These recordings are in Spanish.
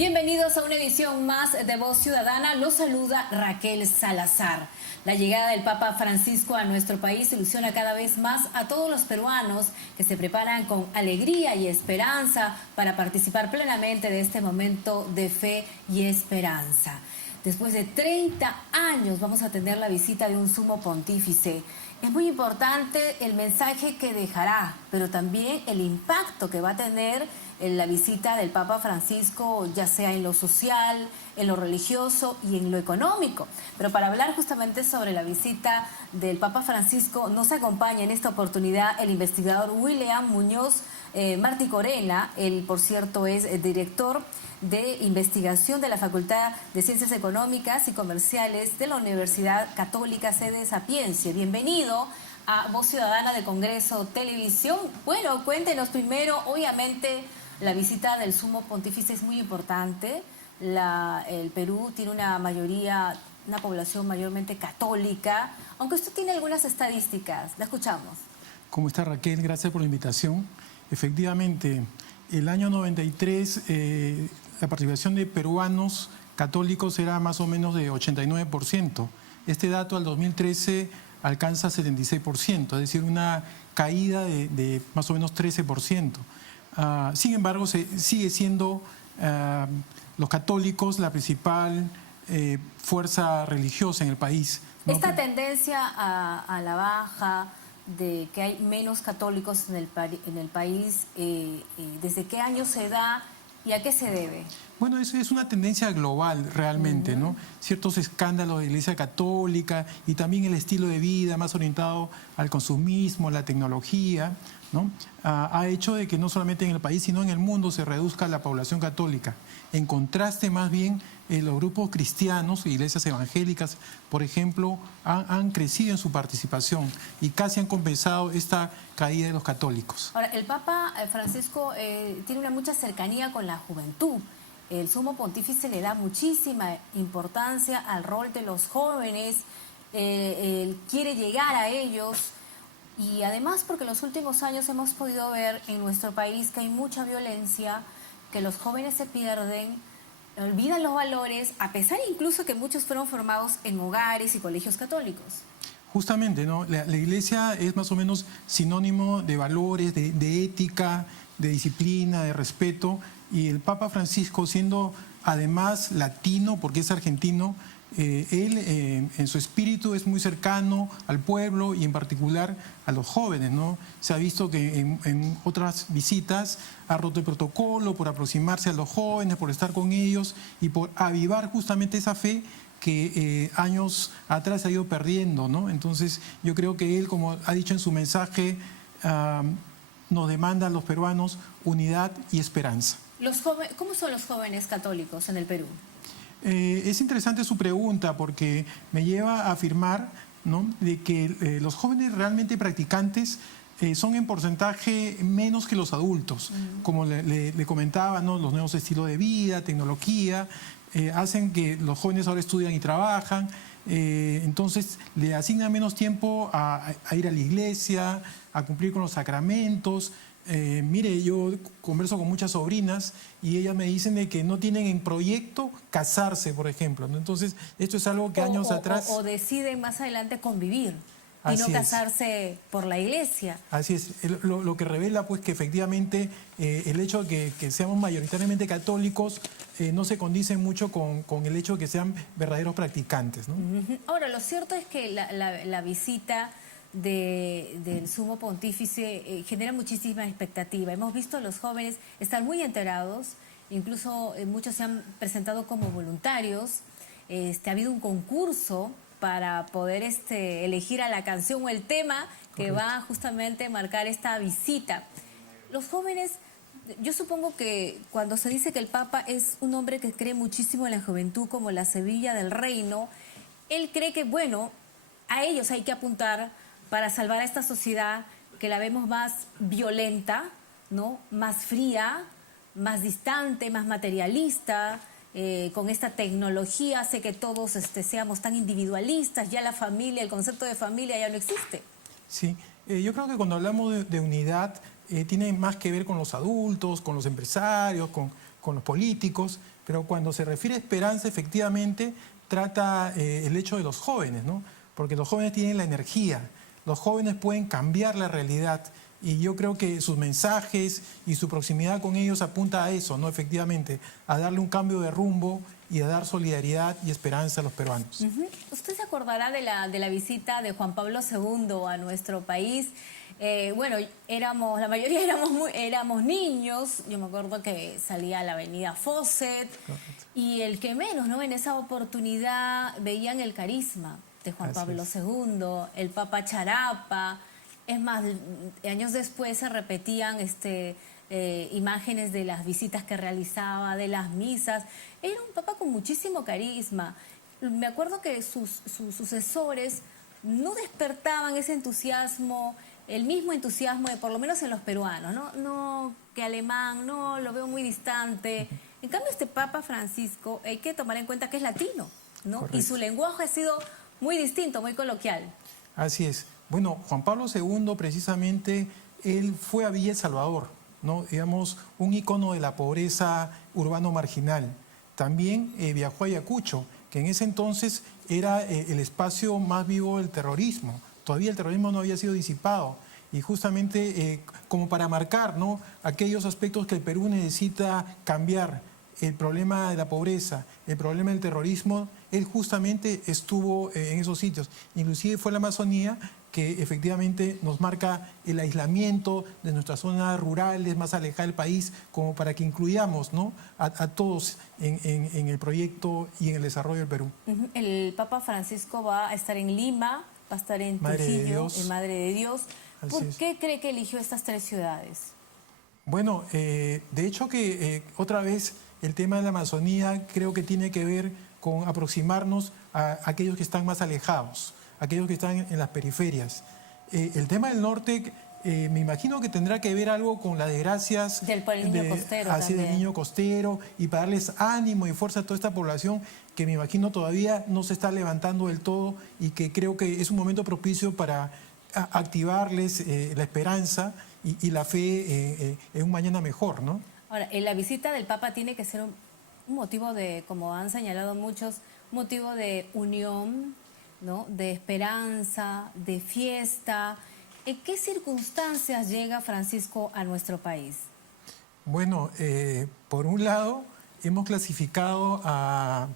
Bienvenidos a una edición más de Voz Ciudadana. Los saluda Raquel Salazar. La llegada del Papa Francisco a nuestro país ilusiona cada vez más a todos los peruanos que se preparan con alegría y esperanza para participar plenamente de este momento de fe y esperanza. Después de 30 años vamos a tener la visita de un sumo pontífice. Es muy importante el mensaje que dejará, pero también el impacto que va a tener en la visita del Papa Francisco, ya sea en lo social, en lo religioso y en lo económico. Pero para hablar justamente sobre la visita del Papa Francisco, nos acompaña en esta oportunidad el investigador William Muñoz Martí Corena. Él, por cierto, es director de investigación de la Facultad de Ciencias Económicas y Comerciales de la Universidad Católica Sede Sapientia. Bienvenido a Voz Ciudadana de Congreso Televisión. Bueno, cuéntenos primero, obviamente la visita del Sumo Pontífice es muy importante. El Perú tiene una población mayormente católica, aunque usted tiene algunas estadísticas. La escuchamos. ¿Cómo está, Raquel? Gracias por la invitación. Efectivamente, el año 93 la participación de peruanos católicos era más o menos de 89%. Este dato al 2013 alcanza 76%, es decir, una caída de más o menos 13%. Sin embargo, sigue siendo los católicos la principal fuerza religiosa en el país, ¿no? Esta tendencia a la baja, de que hay menos católicos en el país, ¿desde qué año se da y a qué se debe? Bueno, eso es una tendencia global realmente, ¿no? Ciertos escándalos de la Iglesia Católica y también el estilo de vida más orientado al consumismo, la tecnología, ¿no? Ha hecho de que no solamente en el país, sino en el mundo se reduzca la población católica. En contraste, más bien, los grupos cristianos, iglesias evangélicas, por ejemplo, han crecido en su participación y casi han compensado esta caída de los católicos. Ahora, el Papa Francisco tiene mucha cercanía con la juventud. El Sumo Pontífice le da muchísima importancia al rol de los jóvenes, él quiere llegar a ellos. Y además porque en los últimos años hemos podido ver en nuestro país que hay mucha violencia, que los jóvenes se pierden, olvidan los valores, a pesar incluso que muchos fueron formados en hogares y colegios católicos. Justamente, ¿no? La Iglesia es más o menos sinónimo de valores, de ética, de disciplina, de respeto. Y el Papa Francisco, siendo además latino, porque es argentino, él en su espíritu es muy cercano al pueblo y en particular a los jóvenes, ¿no? Se ha visto que en otras visitas ha roto el protocolo por aproximarse a los jóvenes, por estar con ellos y por avivar justamente esa fe que años atrás se ha ido perdiendo, ¿no? Entonces yo creo que él, como ha dicho en su mensaje, nos demanda a los peruanos unidad y esperanza. ¿Cómo son los jóvenes católicos en el Perú? Es interesante su pregunta porque me lleva a afirmar, ¿no?, de que los jóvenes realmente practicantes son en porcentaje menos que los adultos. Como le comentaba, ¿no?, los nuevos estilos de vida, tecnología, hacen que los jóvenes ahora estudian y trabajan. Entonces le asignan menos tiempo a ir a la iglesia, a cumplir con los sacramentos. Mire, yo converso con muchas sobrinas y ellas me dicen de que no tienen en proyecto casarse, por ejemplo, ¿no? Entonces, esto es algo que años atrás... O deciden más adelante convivir y no casarse por la iglesia. Así es. Lo que revela, pues, que efectivamente el hecho de que seamos mayoritariamente católicos no se condice mucho con el hecho de que sean verdaderos practicantes, ¿no? Ahora, lo cierto es que la visita del Sumo Pontífice genera muchísima expectativa. Hemos visto a los jóvenes estar muy enterados, incluso muchos se han presentado como voluntarios. Ha habido un concurso para poder elegir a la canción o el tema que va justamente a marcar esta visita. Los jóvenes, yo supongo que cuando se dice que el Papa es un hombre que cree muchísimo en la juventud como la Sevilla del reino, él cree que, bueno, a ellos hay que apuntar para salvar a esta sociedad que la vemos más violenta, ¿no?, más fría, más distante, más materialista. Con esta tecnología hace que todos seamos tan individualistas, ya la familia, el concepto de familia ya no existe. Sí, yo creo que cuando hablamos de unidad tiene más que ver con los adultos, con los empresarios, con los políticos, pero cuando se refiere a esperanza, efectivamente trata el hecho de los jóvenes, ¿no? Porque los jóvenes tienen la energía, los jóvenes pueden cambiar la realidad y yo creo que sus mensajes y su proximidad con ellos apunta a eso, ¿no? Efectivamente, a darle un cambio de rumbo y a dar solidaridad y esperanza a los peruanos. Usted se acordará de la visita de Juan Pablo II a nuestro país. Bueno, la mayoría éramos niños. Yo me acuerdo que salía a la avenida Fawcett y el que menos, ¿no? En esa oportunidad veían el carisma de Juan Pablo II, el Papa Charapa. Es más, años después se repetían imágenes de las visitas que realizaba, de las misas. Era un papa con muchísimo carisma. Me acuerdo que sus sucesores no despertaban ese entusiasmo, el mismo entusiasmo de, por lo menos en los peruanos, no que alemán, no, lo veo muy distante. En cambio, este Papa Francisco, hay que tomar en cuenta que es latino, ¿no? Correcto. Y su lenguaje ha sido muy distinto, muy coloquial. Así es. Bueno, Juan Pablo II, precisamente, él fue a Villa El Salvador, ¿no? Digamos, un ícono de la pobreza urbano marginal. También viajó a Ayacucho, que en ese entonces era el espacio más vivo del terrorismo. Todavía el terrorismo no había sido disipado. Y justamente como para marcar, ¿no?, aquellos aspectos que el Perú necesita cambiar, el problema de la pobreza, el problema del terrorismo, él justamente estuvo en esos sitios. Inclusive fue la Amazonía que efectivamente nos marca el aislamiento de nuestras zonas rurales más alejadas del país, como para que incluyamos, ¿no?, a todos en el proyecto y en el desarrollo del Perú. El Papa Francisco va a estar en Lima, va a estar en Trujillo, en Madre de Dios. ¿Por qué cree que eligió estas tres ciudades? Bueno, de hecho que otra vez el tema de la Amazonía creo que tiene que ver con aproximarnos a aquellos que están más alejados, aquellos que están en las periferias. El tema del norte, me imagino que tendrá que ver algo con las desgracias del niño costero así también. Del niño costero, y para darles ánimo y fuerza a toda esta población que me imagino todavía no se está levantando del todo y que creo que es un momento propicio para activarles la esperanza y la fe en un mañana mejor, ¿no? Ahora, la visita del Papa tiene que ser un motivo de, como han señalado muchos, motivo de unión, ¿no?, de esperanza, de fiesta. ¿En qué circunstancias llega Francisco a nuestro país? Bueno, por un lado, hemos clasificado a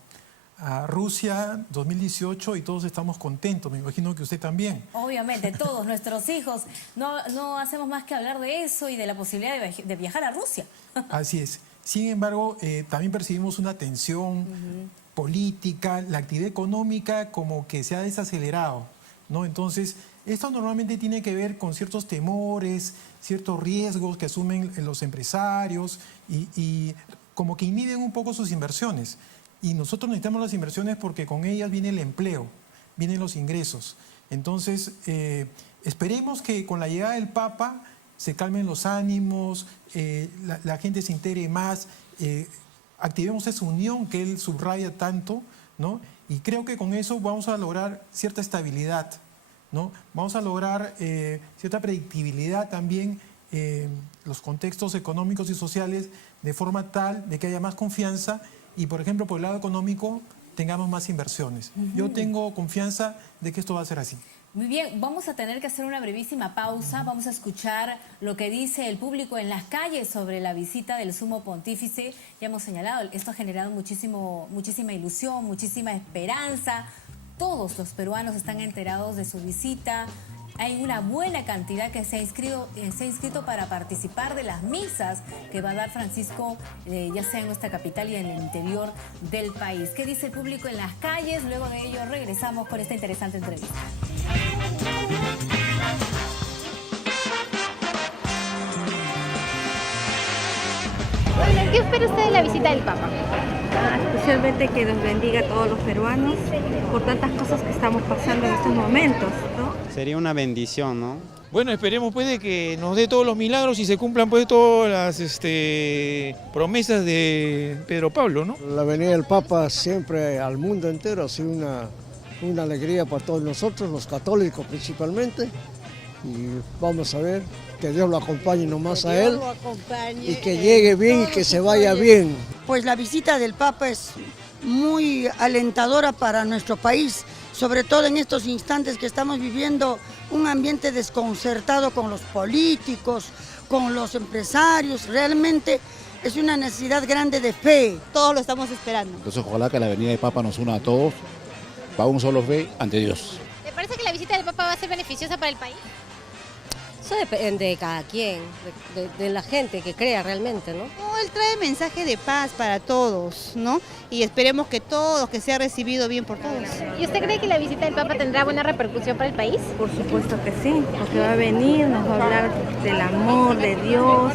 Rusia 2018 y todos estamos contentos, me imagino que usted también. Obviamente, todos nuestros hijos, no hacemos más que hablar de eso y de la posibilidad de viajar a Rusia. Así es. Sin embargo, también percibimos una tensión política, la actividad económica como que se ha desacelerado, ¿no? Entonces, esto normalmente tiene que ver con ciertos temores, ciertos riesgos que asumen los empresarios y como que inhiben un poco sus inversiones. Y nosotros necesitamos las inversiones porque con ellas viene el empleo, vienen los ingresos. Entonces, esperemos que con la llegada del Papa se calmen los ánimos, la gente se integre más, activemos esa unión que él subraya tanto, ¿no? Y creo que con eso vamos a lograr cierta estabilidad, ¿no? Vamos a lograr cierta predictibilidad también los contextos económicos y sociales, de forma tal de que haya más confianza y, por ejemplo, por el lado económico tengamos más inversiones. Yo tengo confianza de que esto va a ser así. Muy bien, vamos a tener que hacer una brevísima pausa. Vamos a escuchar lo que dice el público en las calles sobre la visita del Sumo Pontífice. Ya hemos señalado, esto ha generado muchísima ilusión, muchísima esperanza. Todos los peruanos están enterados de su visita. Hay una buena cantidad que se ha inscrito para participar de las misas que va a dar Francisco, ya sea en nuestra capital y en el interior del país. ¿Qué dice el público en las calles? Luego de ello regresamos con esta interesante entrevista. ¿Qué espera usted de la visita del Papa? Especialmente que nos bendiga a todos los peruanos por tantas cosas que estamos pasando en estos momentos, ¿no? Sería una bendición, ¿no? Bueno, esperemos pues de que nos dé todos los milagros y se cumplan pues todas las promesas de Pedro Pablo, ¿no? La venida del Papa siempre al mundo entero ha sido una alegría para todos nosotros, los católicos principalmente, y vamos a ver, que Dios lo acompañe nomás a él y que llegue bien y que se vaya bien. pues la visita del Papa es muy alentadora para nuestro país, sobre todo en estos instantes que estamos viviendo un ambiente desconcertado con los políticos, con los empresarios. Realmente es una necesidad grande de fe. Todos lo estamos esperando. Entonces ojalá que la venida del Papa nos una a todos para un solo fe ante Dios. ¿Le parece que la visita del Papa va a ser beneficiosa para el país? Eso depende de cada quien, de la gente que crea realmente, ¿no? No, él trae mensaje de paz para todos, ¿no? Y esperemos que todos, que sea recibido bien por todos. ¿Y usted cree que la visita del Papa tendrá buena repercusión para el país? Por supuesto que sí, porque va a venir, nos va a hablar del amor de Dios,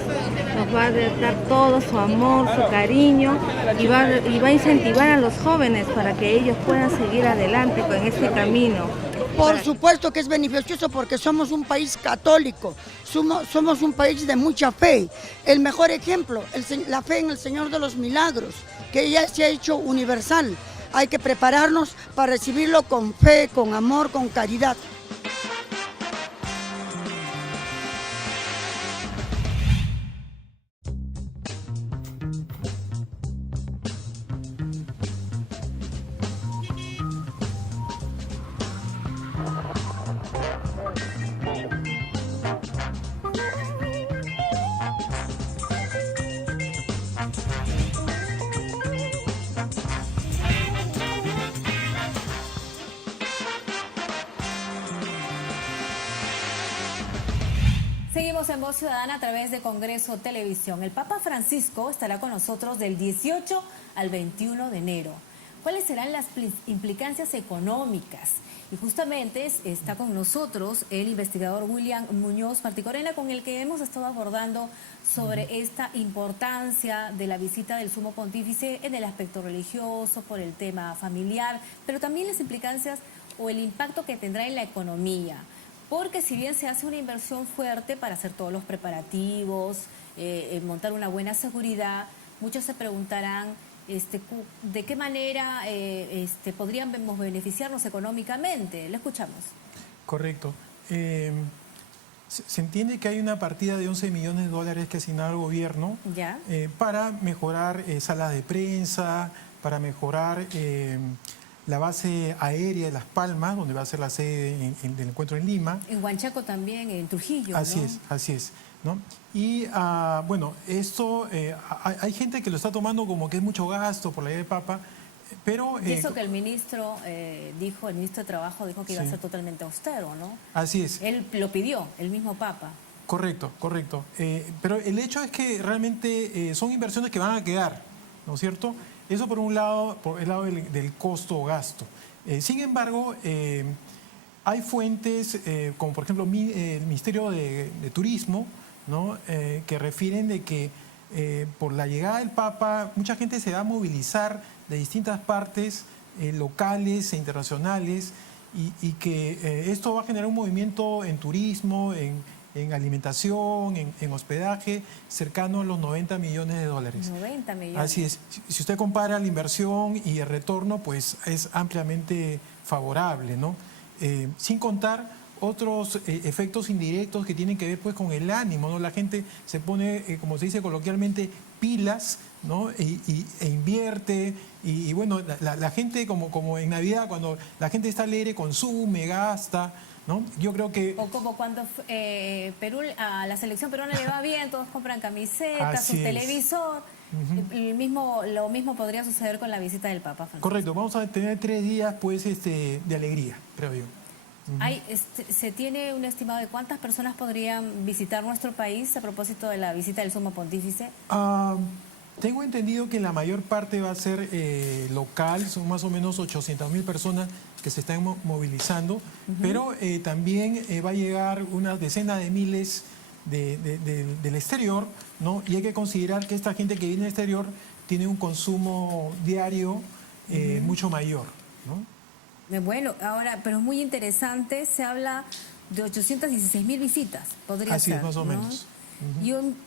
nos va a dar todo su amor, su cariño y va a incentivar a los jóvenes para que ellos puedan seguir adelante con este camino. Por supuesto que es beneficioso porque somos un país católico, somos un país de mucha fe. El mejor ejemplo, la fe en el Señor de los Milagros, que ya se ha hecho universal. Hay que prepararnos para recibirlo con fe, con amor, con caridad. Seguimos en Voz Ciudadana a través de Congreso Televisión. El Papa Francisco estará con nosotros del 18 al 21 de enero. ¿Cuáles serán las implicancias económicas? Y justamente está con nosotros el investigador William Muñoz Marticorena, con el que hemos estado abordando sobre esta importancia de la visita del Sumo Pontífice en el aspecto religioso, por el tema familiar, pero también las implicancias o el impacto que tendrá en la economía. Porque si bien se hace una inversión fuerte para hacer todos los preparativos, montar una buena seguridad, muchos se preguntarán de qué manera podríamos beneficiarnos económicamente. Lo escuchamos. Correcto. Se entiende que hay una partida de 11 millones de dólares que ha asignado el gobierno para mejorar salas de prensa, para mejorar la base aérea de Las Palmas, donde va a ser la sede del encuentro en Lima. En Huanchaco también, en Trujillo. Así ¿no? así es. ¿No? Y bueno, esto hay gente que lo está tomando como que es mucho gasto por la idea del Papa, pero... Y eso que el ministro dijo, el ministro de Trabajo dijo que iba a ser totalmente austero, ¿no? Así es. Él lo pidió, el mismo Papa. Correcto, correcto. Pero el hecho es que realmente son inversiones que van a quedar, ¿no es cierto? Eso por un lado, por el lado del costo o gasto. Sin embargo, hay fuentes, como por ejemplo el Ministerio de Turismo, ¿no? Que refieren de que por la llegada del Papa mucha gente se va a movilizar de distintas partes locales e internacionales y que esto va a generar un movimiento en turismo, en alimentación, en hospedaje, cercano a los 90 millones de dólares. 90 millones. Así es. Si usted compara la inversión y el retorno, pues es ampliamente favorable, ¿no? Sin contar otros efectos indirectos que tienen que ver pues con el ánimo, ¿no? La gente se pone, como se dice coloquialmente, pilas, ¿no? E invierte y bueno, la gente como en Navidad, cuando la gente está alegre, consume, gasta, ¿no? Yo creo que... O como cuando Perú, a la selección peruana le va bien, todos compran camisetas, su televisor. Lo mismo podría suceder con la visita del Papa Francisco. Correcto, vamos a tener 3 días pues de alegría, creo yo. ¿Se tiene un estimado de cuántas personas podrían visitar nuestro país a propósito de la visita del Sumo Pontífice? Tengo entendido que la mayor parte va a ser local, son más o menos 800.000 personas que se están movilizando, pero también va a llegar unas decenas de miles del exterior, ¿no? Y hay que considerar que esta gente que viene del exterior tiene un consumo diario mucho mayor, ¿no? Bueno, ahora, pero es muy interesante, se habla de 816.000 visitas, podría Así ser, es, más o ¿no? menos.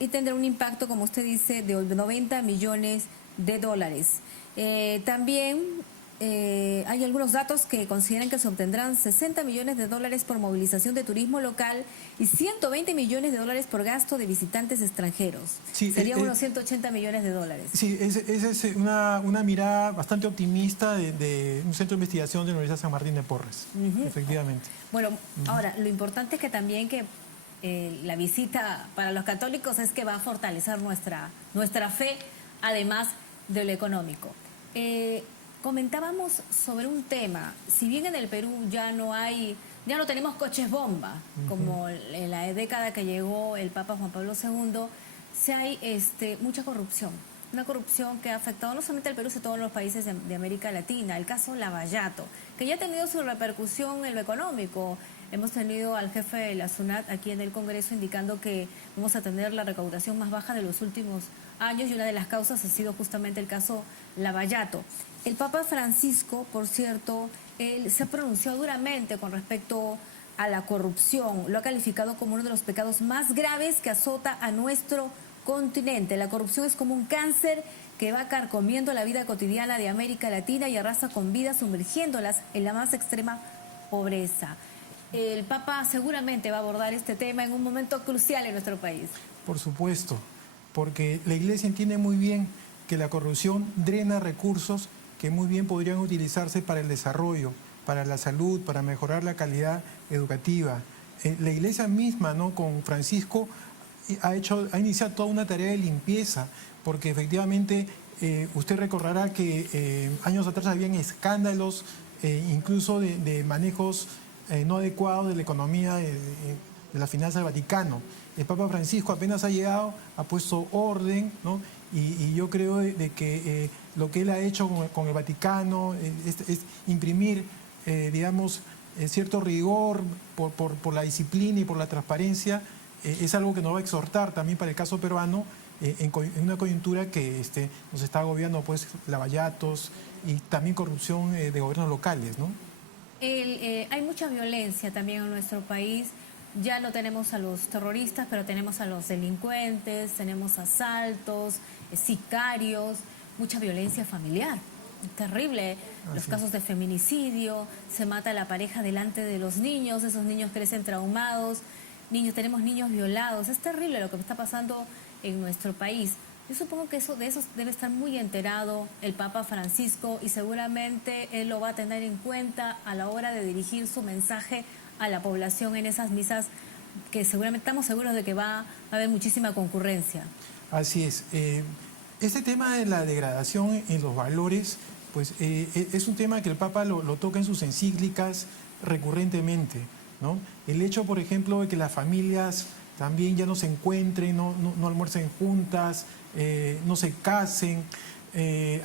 Y tendrá un impacto, como usted dice, de 90 millones de dólares. También hay algunos datos que consideran que se obtendrán 60 millones de dólares por movilización de turismo local y 120 millones de dólares por gasto de visitantes extranjeros. Sí, Serían unos 180 millones de dólares. Sí, esa es una mirada bastante optimista de un centro de investigación de la Universidad San Martín de Porres, efectivamente. Bueno, ahora, lo importante es que también que la visita para los católicos es que va a fortalecer nuestra fe, además de lo económico. Comentábamos sobre un tema, si bien en el Perú ya no tenemos coches bomba, como en la década que llegó el Papa Juan Pablo II, sí hay mucha corrupción. Una corrupción que ha afectado no solamente al Perú, sino a todos los países de América Latina. El caso Lavallato, que ya ha tenido su repercusión en lo económico. Hemos tenido al jefe de la SUNAT aquí en el Congreso indicando que vamos a tener la recaudación más baja de los últimos años y una de las causas ha sido justamente el caso Lavallato. El Papa Francisco, por cierto, él se ha pronunciado duramente con respecto a la corrupción. Lo ha calificado como uno de los pecados más graves que azota a nuestro continente. La corrupción es como un cáncer que va carcomiendo la vida cotidiana de América Latina y arrasa con vidas, sumergiéndolas en la más extrema pobreza. El Papa seguramente va a abordar este tema en un momento crucial en nuestro país. Por supuesto, porque la Iglesia entiende muy bien que la corrupción drena recursos que muy bien podrían utilizarse para el desarrollo, para la salud, para mejorar la calidad educativa. La Iglesia misma, ¿no?, con Francisco, ha iniciado toda una tarea de limpieza, porque efectivamente usted recordará que años atrás habían escándalos, incluso de manejos no adecuados de la economía de la finanza del Vaticano. El Papa Francisco apenas ha llegado, ha puesto orden, ¿no? Y yo creo de que lo que él ha hecho con el Vaticano es imprimir, digamos, cierto rigor por la disciplina y por la transparencia. Es algo que nos va a exhortar también para el caso peruano en una coyuntura que nos está agobiando, pues, lavallatos y también corrupción de gobiernos locales, ¿no? Hay mucha violencia también en nuestro país. Ya no tenemos a los terroristas, pero tenemos a los delincuentes, tenemos asaltos, sicarios, mucha violencia familiar. Terrible, los casos de feminicidio, se mata a la pareja delante de los niños, esos niños crecen traumados, tenemos niños violados. Es terrible lo que está pasando en nuestro país. Yo supongo que de eso debe estar muy enterado el Papa Francisco y seguramente él lo va a tener en cuenta a la hora de dirigir su mensaje a la población en esas misas que seguramente estamos seguros de que va a haber muchísima concurrencia. Así es. Este tema de la degradación en los valores, pues es un tema que el Papa lo toca en sus encíclicas recurrentemente, ¿no? El hecho, por ejemplo, de que las familias también ya no se encuentren, no almuercen juntas, no se casen,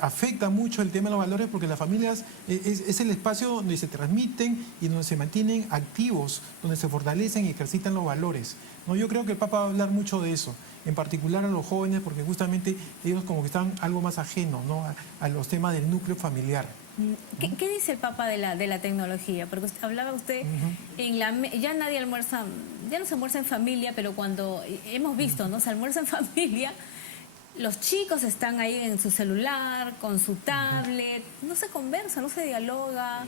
afecta mucho el tema de los valores porque las familias es el espacio donde se transmiten y donde se mantienen activos, donde se fortalecen y ejercitan los valores, ¿no? Yo creo que el Papa va a hablar mucho de eso, en particular a los jóvenes, porque justamente ellos como que están algo más ajenos, ¿no?, a los temas del núcleo familiar. ¿Qué dice el Papa de la tecnología? Porque hablaba usted, ya nadie almuerza, ya no se almuerza en familia, pero cuando hemos visto, ¿no?, se almuerza en familia. Los chicos están ahí en su celular, con su tablet, no se conversa, no se dialoga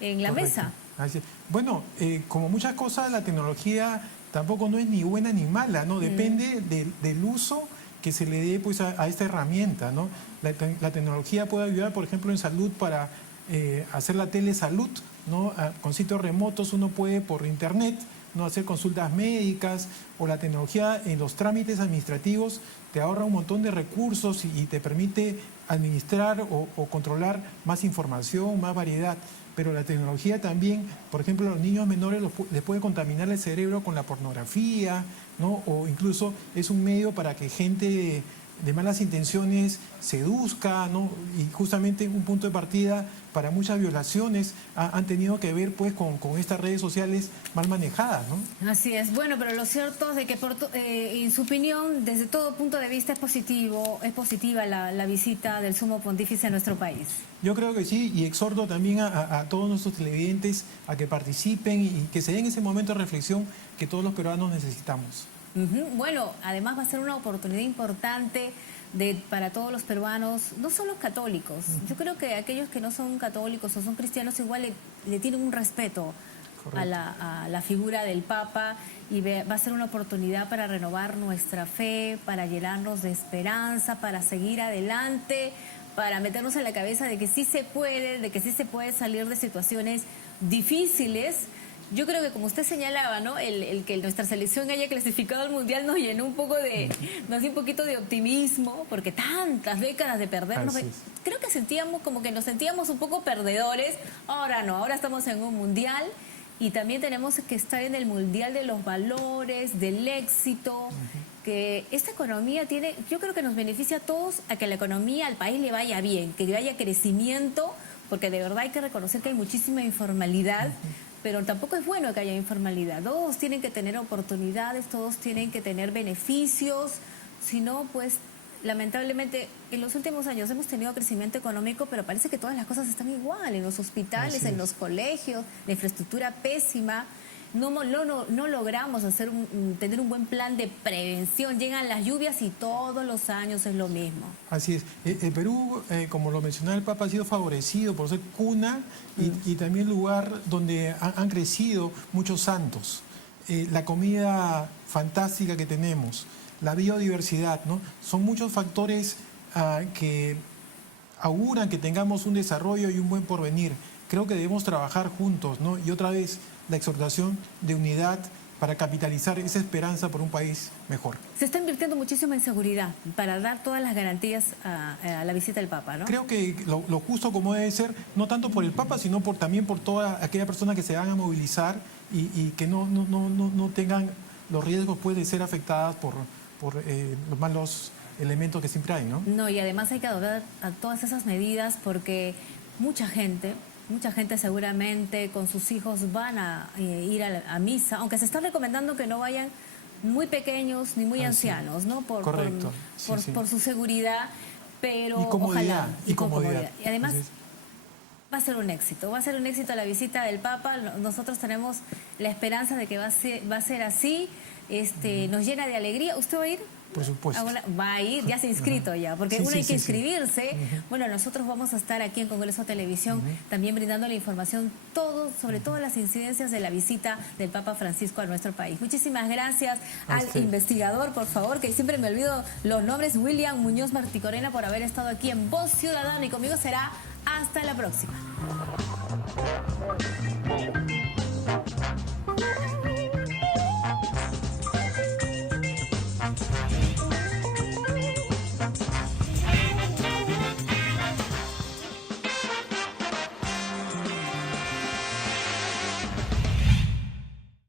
en la mesa. Bueno, como muchas cosas, la tecnología tampoco no es ni buena ni mala, ¿no? Depende del uso que se le dé, pues, a esta herramienta, ¿no? La tecnología puede ayudar, por ejemplo, en salud para hacer la telesalud, ¿no? Con sitios remotos uno puede por internet, ¿no?, hacer consultas médicas, o la tecnología en los trámites administrativos te ahorra un montón de recursos y te permite administrar o controlar más información, más variedad. Pero la tecnología también, por ejemplo, a los niños menores les puede contaminar el cerebro con la pornografía, ¿no? O incluso es un medio para que gente de malas intenciones seduzca, ¿no? Y justamente un punto de partida para muchas violaciones han tenido que ver, pues, con estas redes sociales mal manejadas, ¿no? Así es. Bueno, pero lo cierto es de que en su opinión, desde todo punto de vista es positiva la visita del Sumo Pontífice a nuestro país. Yo creo que sí, y exhorto también a todos nuestros televidentes a que participen y que se den ese momento de reflexión que todos los peruanos necesitamos. Bueno, además va a ser una oportunidad importante para todos los peruanos, no solo católicos. Yo creo que aquellos que no son católicos o son cristianos igual le tienen un respeto a la figura del Papa, y va a ser una oportunidad para renovar nuestra fe, para llenarnos de esperanza, para seguir adelante, para meternos en la cabeza de que sí se puede salir de situaciones difíciles. Yo creo que, como usted señalaba, ¿no? el que nuestra selección haya clasificado al Mundial nos llenó nos dio un poquito de optimismo, porque tantas décadas de perdernos, creo que nos sentíamos un poco perdedores. Ahora no, ahora estamos en un Mundial. Y también tenemos que estar en el mundial de los valores, del éxito, que esta economía tiene, yo creo que nos beneficia a todos, a que la economía, al país le vaya bien, que haya crecimiento, porque de verdad hay que reconocer que hay muchísima informalidad, pero tampoco es bueno que haya informalidad. Todos tienen que tener oportunidades, todos tienen que tener beneficios, si no, pues lamentablemente en los últimos años hemos tenido crecimiento económico, pero parece que todas las cosas están igual, en los hospitales, en los colegios, la infraestructura pésima. No logramos tener un buen plan de prevención. Llegan las lluvias y todos los años es lo mismo. Así es. El Perú, como lo mencionaba el Papa, ha sido favorecido por ser cuna y también lugar donde han crecido muchos santos. La comida fantástica que tenemos, la biodiversidad, ¿no? Son muchos factores que auguran que tengamos un desarrollo y un buen porvenir. Creo que debemos trabajar juntos, ¿no? Y otra vez, la exhortación de unidad para capitalizar esa esperanza por un país mejor. Se está invirtiendo muchísimo en seguridad para dar todas las garantías a la visita del Papa, ¿no? Creo que lo justo como debe ser, no tanto por el Papa, sino también por toda aquella persona que se van a movilizar y que no tengan los riesgos, pues, de ser afectadas por los malos elementos que siempre hay, ¿no? No, y además hay que adoptar a todas esas medidas porque mucha gente seguramente con sus hijos van a ir a misa, aunque se está recomendando que no vayan muy pequeños ni muy ancianos, ¿no? Correcto. Por su seguridad, pero y comodidad, ojalá. Y comodidad. Y además va a ser un éxito la visita del Papa. Nosotros tenemos la esperanza de que va a ser así. Nos llena de alegría. ¿Usted va a ir? Por supuesto. Va a ir, ya se ha inscrito ya, porque hay que inscribirse. Bueno, nosotros vamos a estar aquí en Congreso Televisión también brindando la información sobre todas las incidencias de la visita del Papa Francisco a nuestro país. Muchísimas gracias al investigador, por favor, que siempre me olvido los nombres, William Muñoz Marticorena, por haber estado aquí en Voz Ciudadana, y conmigo será hasta la próxima.